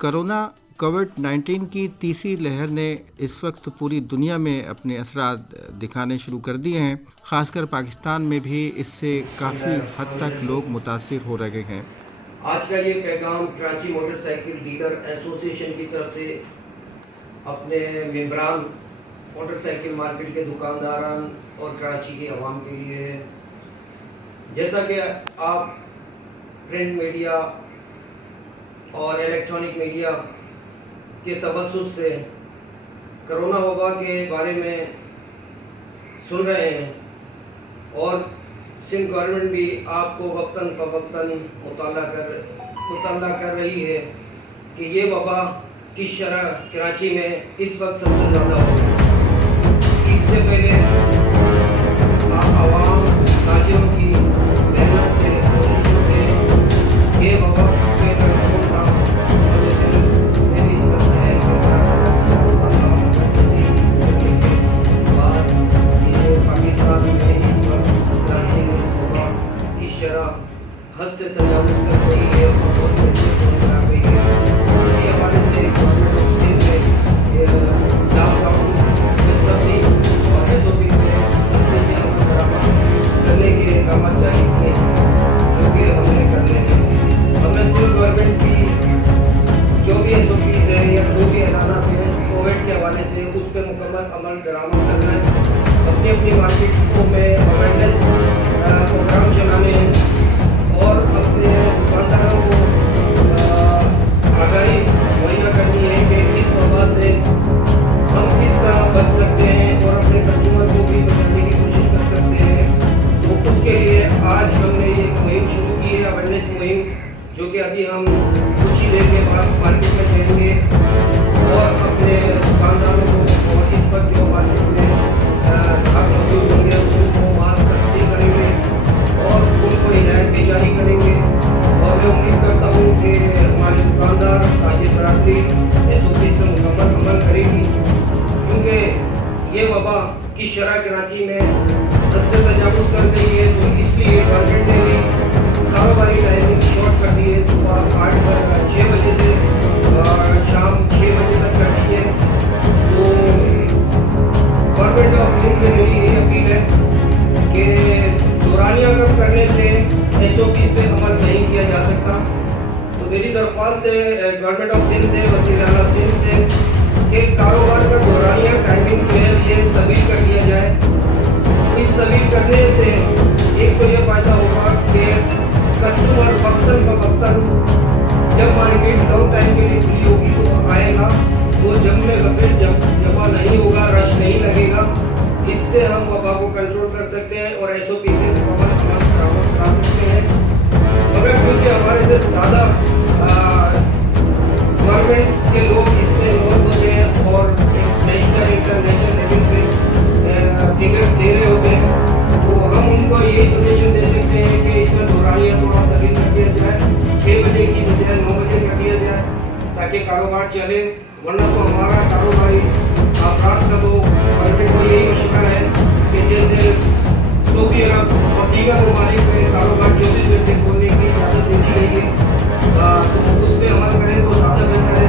Corona कोविड-19 की तीसरी लहर ने इस वक्त पूरी दुनिया में अपने असरात दिखाने शुरू कर दिए हैं। ख़ासकर पाकिस्तान में भी इससे काफ़ी हद तक लोग मुतासिर हो रहे हैं। आज का ये पैगाम कराची मोटरसाइकिल डीलर एसोसिएशन की तरफ से अपने मेंबरान, मोटरसाइकिल मार्केट के दुकानदारान और कराची के अवाम के लिए है। जैसा कि आप प्रिंट मीडिया और इलेक्ट्रॉनिक मीडिया के तवज्जुह से करोना वबा के बारे में सुन रहे हैं और सिंध गवर्नमेंट भी आपको वक्तन फ़वक्तन मुताला कर रही है कि ये वबा किस शरह कराची में इस वक्त सबसे ज़्यादा हो रही है। इससे पहले आप आवाम ताजिरों की मेहनत से, कोशिशों से ये वबा हद से तजावुज़ कर रही है और बहुत महसूस करा रही है। इसी हवाले से गवर्नमेंट सभी और एसओपी में सबसे करने के इक़दाम जारी किए जो कि हमने करने हैं। हमने सिर्फ गवर्नमेंट की जो भी एसओपी है या जो भी ऐलानात हैं कोविड के हवाले से उस पर मुकम्मल अमल दरामद करना है। अपनी अपनी मार्केटों में अवेयरनेस प्रोग्राम चलाने हैं और अपने दुकानदारों को आगाही मुहैया करनी है कि इस वबा से हम किस तरह बच सकते हैं और अपने कस्टमर को भी बचाने की कोशिश कर सकते हैं। तो उसके लिए आज हमने ये मुहिम शुरू की है, अवेयरनेस मुहिम, जो कि अभी हम कुछ ही देर के बाद मार्केट में जाएंगे और अपने दुकानदारों को और इस वक्त जो मार्केट में ग्राहक मौजूद होंगे उनको मास्क तकसीम करेंगे और उनको हिदायत भी जारी करेंगे। और मैं उम्मीद करता हूँ कि हमारे दुकानदार, ताजिर बरादरी एसओपी पर मुकम्मल अमल करेगी, क्योंकि ये वबा की शरह कराची में सबसे तजावुज़ कर गई है। तो इसलिए गवर्नमेंट ने भी कारोबारी टाइमिंग शॉर्ट कर दी है, सुबह 6 बजे से शाम 6 बजे तक कर दी है। तो गवर्नमेंट ऑफ सिंध से मेरी यही अपील है कि दौरानिया कम करने से एसओपी पे अमल नहीं किया जा सकता। तो मेरी दरख्वास्त है गवर्नमेंट ऑफ सिंध से, वज़ीर आला सिंध से, कि कारोबार का दौरानिया टाइमिंग जो है ये तब्दील कर दिया जाए। इस तब्दील करने से एक तो ये फ़ायदा होगा कि कस्टमर वक्तन जब मार्केट लॉन्ग टाइम के लिए खुली होगी तो आएगा, तो जब में गफिल जमा नहीं होगा, रश नहीं लगेगा। इससे हम वबा को कंट्रोल कर सकते हैं और एसओपी से मुकम्मल अमल करा सकते हैं। मगर क्योंकि हमारे से ज़्यादा गवर्नमेंट के लोग इसमें इन्वॉल्व होते हैं और नेशनल इंटरनेशनल लेवल पे फिगर्स दे रहे होते हैं, तो हम उनको यही सजेशन दे सकते हैं कि इसमें दौरानिया थोड़ा तब्दील कर दिया जाए, 6 बजे की बजाय 9 बजे कर दिया जाए ताकि कारोबार चले। वरना तो हमारा कारोबारी अफराद का तो गवर्नमेंट को यही मशवरा है कि जैसे सऊदी अरब और दीगर ममालिक में कारोबार 24 घंटे खोलने की इजाज़त देती गई है, तो उस पर अमल करें तो ज़्यादा बेहतर है।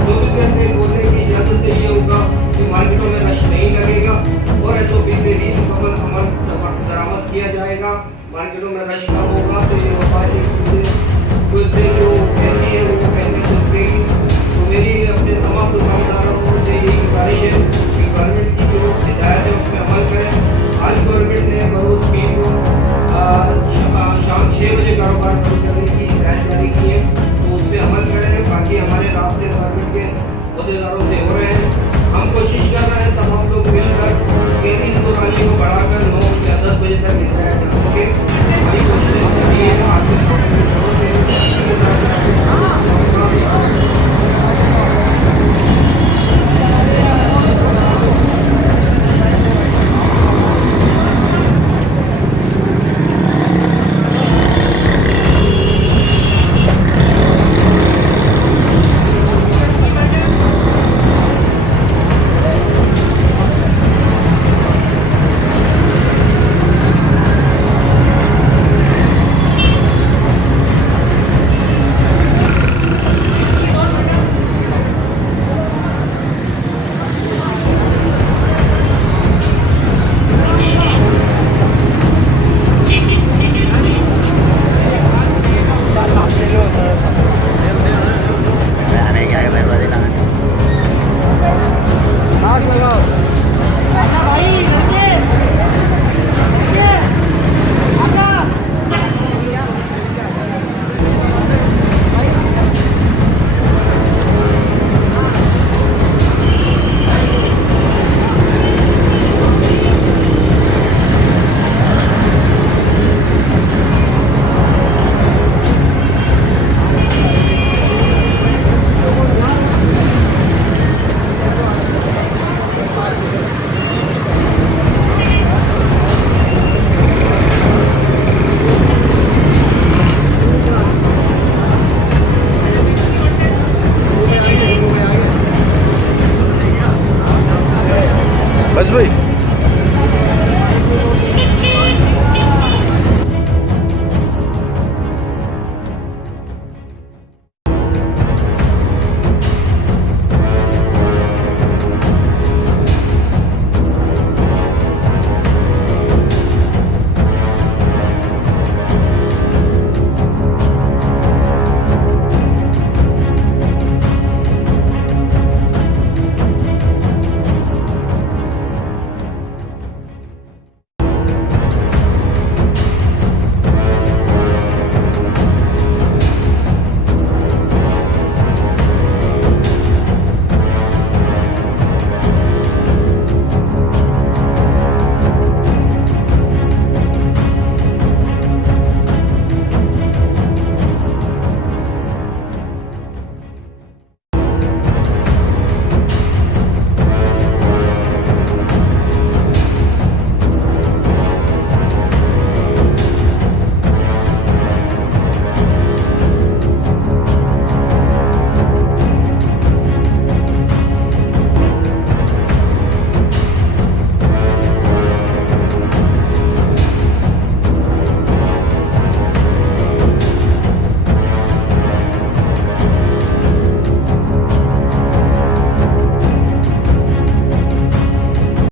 24 घंटे खोलने की इजाज़त से ये होगा कि मार्केटों में रश नहीं लगेगा और एसओपी पे भी मुकम्मल अमल दरामद किया जाएगा। मार्केटों में रश